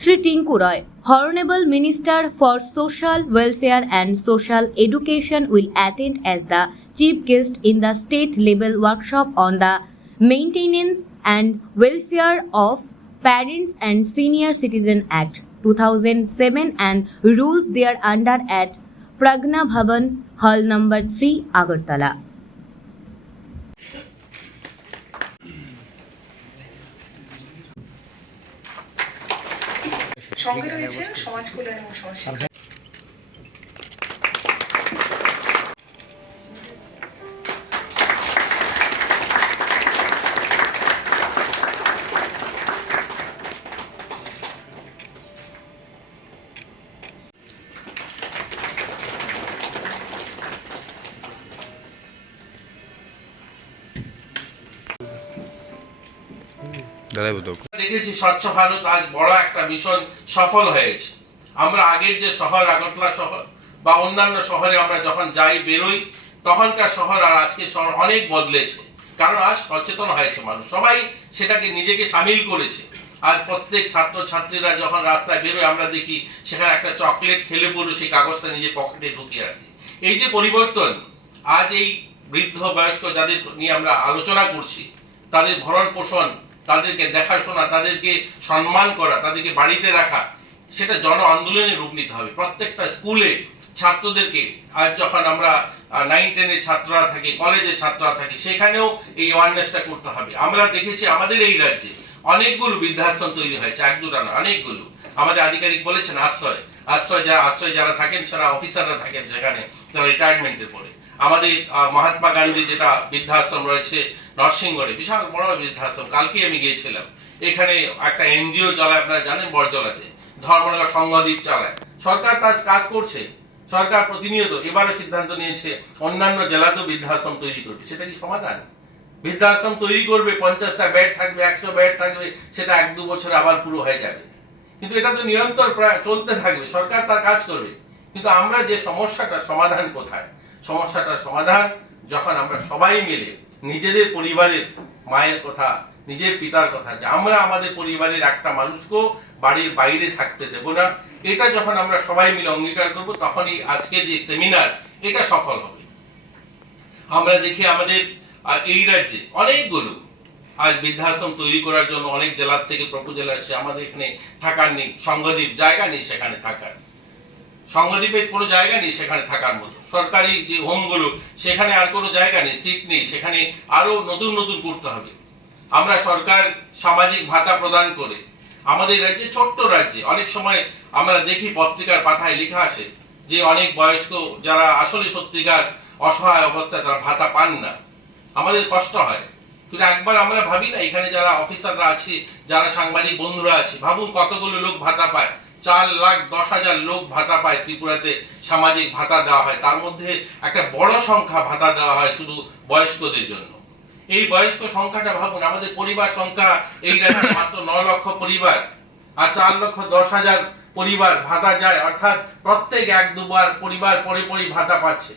Sri Tinku Roy, Honorable Minister for Social Welfare and Social Education, will attend as the chief guest in the state level workshop on the Maintenance and Welfare of Parents and Senior Citizen Act 2007 and rules thereunder at Pragna Bhavan, Hall number 3, Agartala. সঙ্গে রয়েছে সমাজ কল্যাণ এবং সমাজ শিক্ষা। দেখেছি স্বচ্ছ ভারত আজ বড় একটা মিশন সফল হয়েছে। আমরা আগের যে শহর আগরতলা শহর বা অন্যান্য শহরে আমরা যখন যাই বেরোই তখনকার শহর আর আজকের শহর অনেক বদলেছে, কারণ আজ সচেতন হয়েছে মানুষ, সবাই সেটাকে নিজেকে সামিল করেছে। আজ প্রত্যেক ছাত্র ছাত্রীরা যখন রাস্তায় বেরোয় আমরা দেখি সেখানে একটা চকলেট খেলে পড়ে সেই কাগজটা নিজে পকেটে ঢুকিয়ে রাখে। এই যে পরিবর্তন, আজ এই বৃদ্ধ বয়স্ক যাদের নিয়ে আমরা আলোচনা করছি, তাদের ভরণ পোষণ, তাদেরকে দেখাশোনা, তাদেরকে সম্মান করা, তাদেরকে বাড়িতে রাখা, সেটা জন আন্দোলনে রূপ নিতে হবে। প্রত্যেকটা স্কুলে ছাত্রদেরকে, আজ যখন আমরা 9-10 ছাত্ররা থাকে, কলেজে ছাত্ররা থাকে, সেখানেও এই অ্যাওয়ারনেসটা করতে হবে। আমরা দেখেছি আমাদের এই রাজ্যে অনেকগুলো বৃদ্ধাশ্রম তৈরি হয়েছে, এক দুটা না, অনেকগুলো। আমাদের আধিকারিক বলেছেন আশ্রয় যারা থাকেন সেটা অফিসাররা থাকেন সেখানে, যারা রিটায়ারমেন্টের পরে। আমাদের মহাত্মা গান্ধী যেটা বৃদ্ধাশ্রম রয়েছে নরসিংগড়ে, বিশাল বড় বৃদ্ধাশ্রম, কালকে আমি গিয়েছিলাম। এখানে একটা এনজিও চালায়, আপনারা জানেন, বড়জলাতে ধর্মনগর সংঘদ্বীপ চালায়। সরকার তার কাজ করছে, সরকার প্রতিনিয়ত এবারও সিদ্ধান্ত নিয়েছে অন্যান্য জেলাতেও বৃদ্ধাশ্রম তৈরি করবে। সেটা কি সমাধান? বৃদ্ধাশ্রম তৈরি করবে, 50টা বেড থাকবে, 100 বেড থাকবে, সেটা 1-2 বছর আবার পুরো হয়ে যাবে। কিন্তু এটা তো নিরন্তর প্রায় চলতে থাকবে, সরকার তার কাজ করবে। কিন্তু আমরা যে সমস্যাটার সমাধান কোথায়? সমস্যাটার সমাধান যখন আমরা সবাই মিলে নিজেদের পরিবারের মায়ের কথা, নিজের পিতার কথা, যে আমরা আমাদের পরিবারের একটা মানুষকেও বাড়ির বাইরে থাকতে দেব না, এটা যখন আমরা সবাই মিলে অঙ্গীকার করব, তখনই আজকে যে সেমিনার এটা সফল হবে। আমরা দেখি আমাদের এই রাজ্যে অনেকগুলো আজ বৃদ্ধাশ্রম তৈরি করার জন্য অনেক জেলার থেকে প্রপোজাল আসছে। আমাদের এখানে থাকার নেই, সংঘদ্বীপ জায়গা নেই সেখানে থাকার, সংঘদ্বীপের কোনো জায়গা নেই সেখানে থাকার মতো। সরকারি যে হোমগুলো সেখানে আর কোনো জায়গা নেই, সিট নেই, সেখানে আরো নতুন নতুন করতে হবে। আমরা সরকার সামাজিক ভাতা প্রদান করে আমাদের রাজ্যে, ছোট্ট রাজ্যে, অনেক সময় আমরা দেখি পত্রিকার পাতায় লেখা আসে যে অনেক বয়স্ক যারা আসলে সত্যিকার অসহায় অবস্থায় তারা ভাতা পান না। আমাদের কষ্ট হয়, কিন্তু একবার আমরা ভাবি না, এখানে যারা অফিসাররা আছে, যারা সাংবাদিক বন্ধুরা আছে, ভাবুন কতগুলো লোক ভাতা পায়। 4,10,000 লোক ভাতা পায় ত্রিপুরাতে, সামাজিক ভাতা দেওয়া হয়। তার মধ্যে একটা বড় সংখ্যা ভাতা দেওয়া হয় শুধু বয়স্কদের জন্য। এই বয়স্ক সংখ্যাটা ভাবুন, আমাদের পরিবার সংখ্যা এই রাজ্যে মাত্র 9 লক্ষ পরিবার, আর 4,10,000 পরিবার ভাতা যায়, অর্থাৎ প্রত্যেক 1-2 পরিবার পরে ভাতা পাচ্ছে।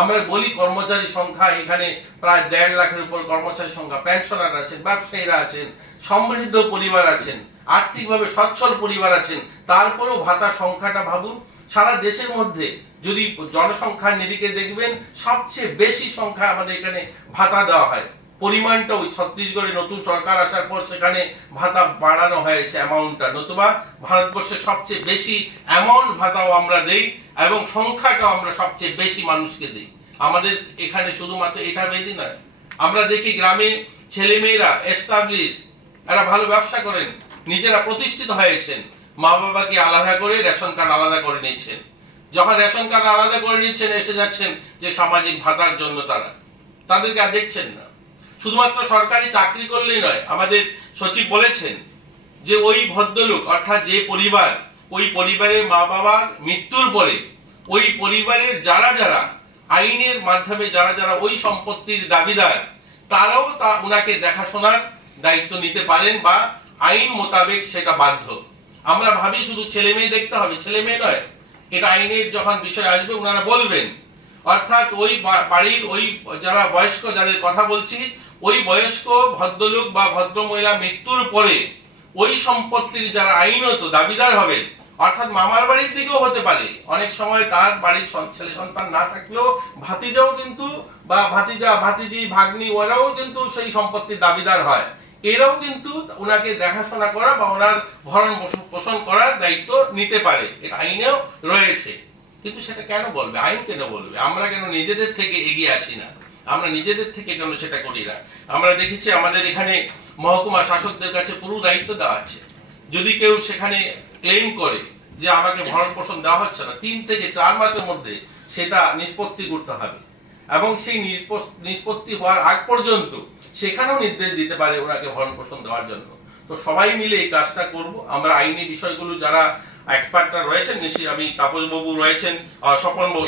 আমরা বলি কর্মচারী সংখ্যা এখানে প্রায় 1.5 লাখের উপর কর্মচারী সংখ্যা, পেনশনার আছেন, ব্যবসায়ীরা আছেন, সমৃদ্ধ পরিবার আছেন, আর্থিকভাবে সচ্ছল পরিবার আছেন, তারপরেও ভাতার সংখ্যাটা ভাবুন। সারা দেশের মধ্যে যদি জনসংখ্যার নিরিখে দেখবেন, সবচেয়ে বেশি সংখ্যা আমাদের এখানে ভাতা দেওয়া হয়। পরিমাণটা ওই ছত্তিশগড়ে নতুন সরকার আসার পর সেখানে ভাতা বাড়ানো হয়েছে অ্যামাউন্টটা, নতুবা ভারতবর্ষের সবচেয়ে বেশি অ্যামাউন্ট ভাতাও আমরা দেই এবং সংখ্যাটাও আমরা সবচেয়ে বেশি মানুষকে দিই। আমাদের এখানে শুধুমাত্র এটা বেদি নয়, আমরা দেখি গ্রামে ছেলেমেয়েরা এস্টাবলিশ, এরা ভালো ব্যবসা করেন, নিজেরা প্রতিষ্ঠিত হয়েছেন, মা বাবাকে আলাদা করে রেশন কার্ড আলাদা করে নিচ্ছেন। যখন রেশন কার্ড আলাদা করে নিচ্ছেন, এসে যাচ্ছেন যে সামাজিক ভাতার জন্য, তাদেরকে আর দেখছেন না। শুধুমাত্র সরকারি চাকরি করলেই নয়, আমাদের সচিব বলেছেন যে ওই ভদ্রলোক, অর্থাৎ যে পরিবার, ওই পরিবারের মা বাবার মৃত্যুর পরে ওই পরিবারের যারা যারা আইনের মাধ্যমে যারা ওই সম্পত্তির দাবিদার, তারাও উনাকে দেখাশোনার দায়িত্ব নিতে পারেন, বা আইন মোতাবেক সেটা বাধ্য। আমরা ভাবি শুধু ছেলে মেয়ে দেখতে হবে, ছেলে মেয়ে নয়, এটা আইনের যখন বিষয় আসবে ওনারা বলবেন। অর্থাৎ ওই বাড়ির ওই যারা বয়স্ক, যাদের কথা বলছি, ওই বয়স্ক ভদ্রলোক বা ভদ্র মহিলা মৃত্যুর পরে ওই সম্পত্তির যারা আইনত দাবিদার হবেন, অর্থাৎ মামার বাড়ির দিকেও হতে পারে, অনেক সময় তার বাড়ির ছেলে সন্তান না থাকলেও ভাতিজাও কিন্তু বা ভাতিজা ভাতিজি ভাগ্নি ওরাও কিন্তু সেই সম্পত্তির দাবিদার হয়। এরাও কিন্তু ওনাকে দেখাশোনা করা বা ওনার ভরণ পোষণ করার দায়িত্ব নিতে পারে, এটা আইনেও রয়েছে। কিন্তু সেটা কেন বলবে, আইন কেন বলবে? আমরা কেন নিজেদের থেকে এগিয়ে আসি না? আমরা নিজেদের থেকে কেন সেটা করি না? আমরা দেখেছি আমাদের এখানে মহকুমা শাসকদের কাছে পুরো দায়িত্ব দেওয়া আছে। যদি কেউ সেখানে ক্লেম করে যে আমাকে ভরণ পোষণ দেওয়া হচ্ছে না, 3 থেকে 4 মাসের মধ্যে সেটা নিষ্পত্তি করতে হবে, এবং সেই নিষ্পত্তি হওয়ার আগ পর্যন্ত সেখানেও নির্দেশ দিতে পারে ওনাকে ভরণ পোষণ দেওয়ার জন্য। তো সবাই মিলে এই কাজটা করব। আমরা আইনি বিষয়গুলো যারা এক্সপার্টরা রয়েছেন, নিশ্চয়ই আমি তাপস বাবু রয়েছেন,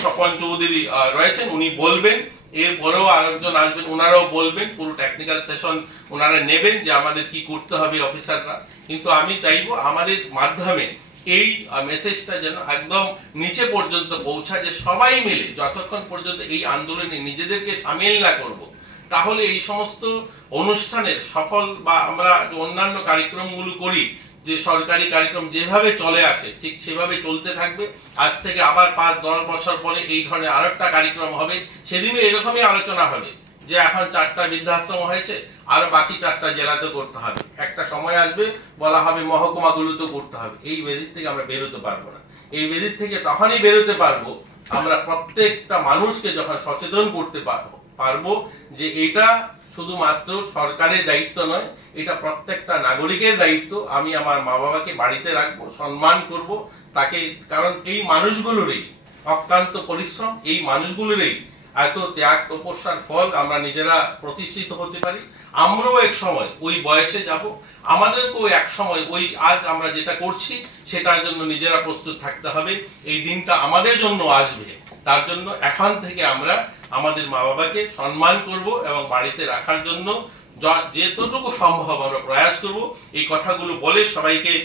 স্বপন চৌধুরী রয়েছেন, উনি বলবেন, এরপরেও আরেকজন আসবেন, ওনারাও বলবেন, পুরো টেকনিক্যাল সেশন ওনারা নেবেন যে আমাদের কি করতে হবে অফিসাররা। কিন্তু আমি চাইবো আমাদের মাধ্যমে এই মেসেজটা যেন একদম নিচে পর্যন্ত পৌঁছায়, যে সবাই মিলে যতক্ষণ পর্যন্ত এই আন্দোলনে নিজেদেরকে সামিল না করব, তাহলে এই সমস্ত অনুষ্ঠানের সফল বা আমরা অন্যান্য কার্যক্রমগুলো করি, যে সরকারি কার্যক্রম যেভাবে চলে আসে ঠিক সেভাবে চলতে থাকবে। আজ থেকে আবার 5-10 বছর পরে এই ধরনের আরেকটা কার্যক্রম হবে, সেদিনও এরকমই আলোচনা হবে যে এখন 4টা বৃদ্ধাশ্রম হয়েছে, আরো বাকি 4টা জেলাতে করতে হবে। একটা সময় আসবে বলা হবে মহকুমাগুলোতেও করতে হবে। এই বেদির থেকে আমরা বেরোতে পারবো না। এই বেদির থেকে তখনই বেরোতে পারবো আমরা প্রত্যেকটা মানুষকে যখন সচেতন করতে পারবো যে এটা শুধুমাত্র সরকারের দায়িত্ব নয়, এটা প্রত্যেকটা নাগরিকের দায়িত্ব। আমি আমার মা বাবাকে বাড়িতে রাখবো, সম্মান করব তাকে, কারণ এই মানুষগুলোরই অক্লান্ত পরিশ্রম, এই মানুষগুলোরই এত ত্যাগ তপস্যার ফল আমরা নিজেরা প্রতিষ্ঠিত হতে পারি। আমরাও এক সময় ওই বয়সে যাব, আমাদেরকেও এক সময় ওই আজ আমরা যেটা করছি সেটার জন্য নিজেরা প্রস্তুত থাকতে হবে। এই দিনটা আমাদের জন্য আসবে, তার জন্য এখন থেকে আমরা আমাদের মা বাবাকে সম্মান করব এবং বাড়িতে রাখার জন্য যতটুকু সম্ভব আমরা প্রয়াস করব। এই কথাগুলো বলে সবাইকে